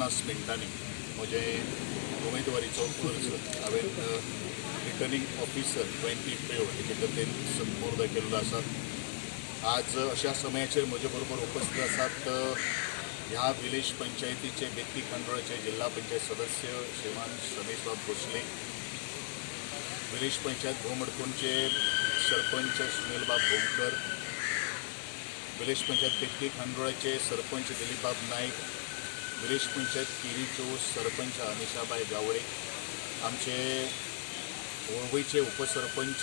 50 मिनटांनी म्हजे उमेदवारीचो अर्ज हांवें रिटर्निंग ऑफिसर 20 प्रियोल हेचे खातीर संपूर्ण केल्लो आसा। आज अशा समयाचेर म्हजे बरोबर उपस्थित आसात ह्या विलेज पंचायतीचे बेतकी खंडोळाचे जिल्हा पंचायत सदस्य श्रीमान रमेशबाब भोसले, विलेज पंचायत भोमडकुंडचे सरपंच सुनीलबाब भोमकर, विलेज पंचायत बेतकी खंडोळाचे सरपंच दिलीपबाब नाईक, विलेज पंचायत केरीचो सरपंच अनिशाबाई गावडे, आमचे वळवयचे उपसरपंच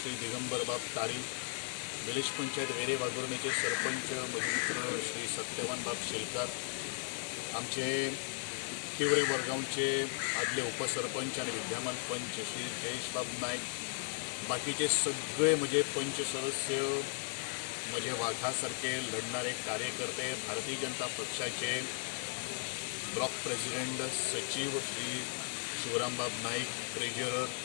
श्री दिगंबरबाब तारी, विलेज पंचायत वेरे वागुर्णेचे सरपंच म्हजे मित्र श्री सत्यवानबाब शेलकार, आमचे तिवरे वरगांवचे आदले उपसरपंच आणि विद्यमान पंच श्री जयेशबाब नाईक, बाकीचे सगळे म्हजे पंच सदस्य, म्हजे वाघा सारखे लढणारे कार्यकर्ते, भारतीय जनता पक्षाचे ब्लॉक प्रेसिडेंट सचिव श्री शिवरामबाब नाईक, ट्रेजरर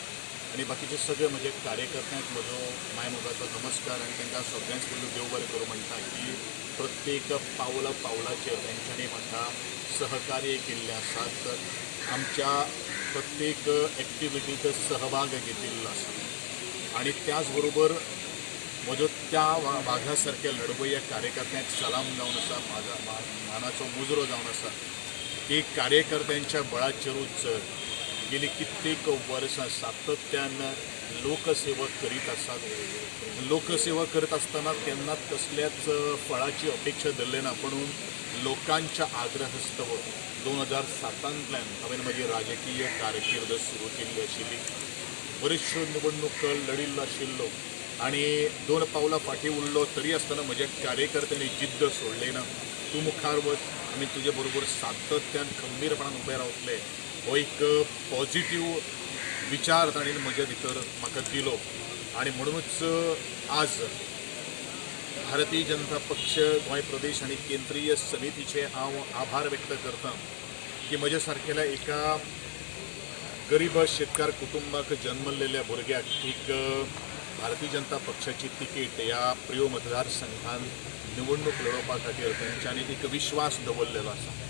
आणि बाकीचे सगळे म्हजे कार्यकर्त्यांक म्हजो मायमोगाचो नमस्कार आणि तांकां सगळ्यांच पयलीं देव बरें करूं म्हणटा की प्रत्येक पावला पावलाचेर तांच्यांनी म्हाका सहकार्य केल्लें आसात, आमच्या प्रत्येक एक्टिविटींत सहभाग घेतिल्लो आसा आणि त्याच बरोबर म्हजो त्या वाघा सारख्या लढवय्या कार्यकर्त्यांक सलाम जावन आसा, म्हाजा मानाचो मुजरो जावन आसा की कार्यकर्त्यांच्या बळाचेरूच गेली कित्येक वर्सां सातत्यान लोकसेवा करीत आसात। लोकसेवा करत असताना त्यांना कसल्याच फळाची अपेक्षा धरले ना, पण लोकांच्या आग्रहस्तव 2007तल्यान हांवें म्हजी राजकीय कारकीर्द सुरू केल्ली आशिल्ली। बऱ्योचश्यो निवडणूक लढिल्लो आशिल्लो आणि 2 पावलां फाटीं उरलो तरी आसतना म्हज्या कार्यकर्त्यांनी जिद्द सोडली ना, तूं मुखार वच, आमी तुजे बरोबर सातत्यान खंबीरपणान उबे रावतले, हो एक पॉझिटिव्ह विचार ताणें म्हजे भितर म्हाका दिलो आणि म्हणूनच आज भारतीय जनता पक्ष गोंय प्रदेश आणि केंद्रीय समितीचे हांव आभार व्यक्त करता की म्हज्या सारकेल्या एका गरीब शेतकार कुटुंबाक जन्मलेल्या भुरग्याक एक भारतीय जनता पक्षाची तिकेट ह्या प्रियो मतदारसंघात निवडणूक लडोवपा खातीर तांच्यांनी एक विश्वास दवरलेलो आसा